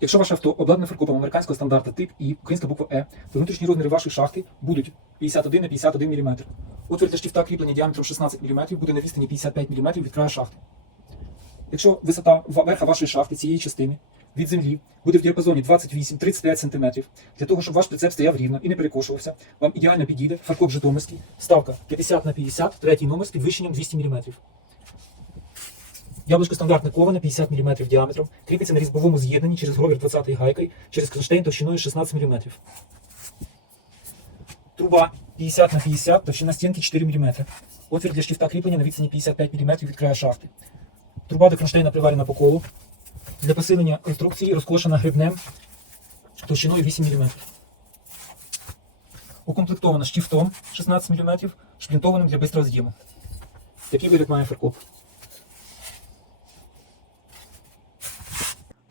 Якщо ваше авто обладнане фаркопом американського стандарту тип І, українська буква Е, то внутрішні розміри вашої шахти будуть 51 на 51 мм. Отвір для штифта кріплення діаметром 16 мм буде на відстані 55 мм від краю шахти. Якщо висота верха вашої шахти цієї частини від землі буде в діапазоні 28-35 см, для того, щоб ваш прицеп стояв рівно і не перекошувався, вам ідеально підійде фаркоп Житомирський, ставка 50 на 50, третій номер з підвищенням 200 мм. Яблучко стандартне коване 50 мм діаметром, кріпиться на різьбовому з'єднанні через гровір 20 гайкою, через кронштейн товщиною 16 мм. Труба 50 на 50, товщина стінки 4 мм. Отвір для штифта кріплення на відстані 55 мм від краю шахти. Труба до кронштейна приварена по колу. Для посилення конструкції розкошена грибнем товщиною 8 мм. Укомплектована штифтом 16 мм, шплінтованим для бистрого з'єму. Такий вигляд має фаркоп.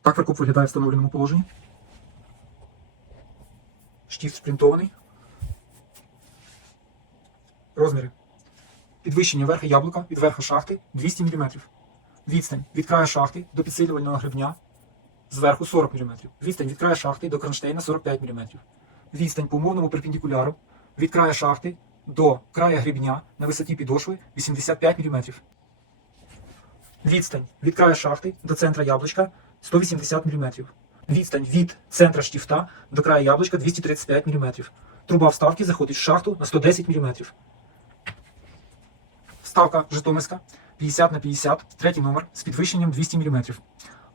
Так фаркоп виглядає в встановленому положенні. Штифт шплінтований. Розміри. Підвищення верха яблука від верха шахти 200 мм. Відстань від краю шахти до підсилювального гребня зверху 40 мм. Відстань від краю шахти до кронштейна 45 мм. Відстань по умовному перпендикуляру від краю шахти до края гребня на висоті підошви 85 мм. Відстань від краю шахти до центра яблучка 180 мм. Відстань від центра штіфта до краю яблучка 235 мм. Труба вставки заходить в шахту на 110 мм. Вставка Житомирська 50 на 50, третій номер з підвищенням 200 мм.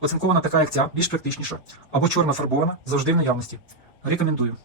Оцинкована така як ця, більш практичніша, або чорна фарбована, завжди в наявності. Рекомендую.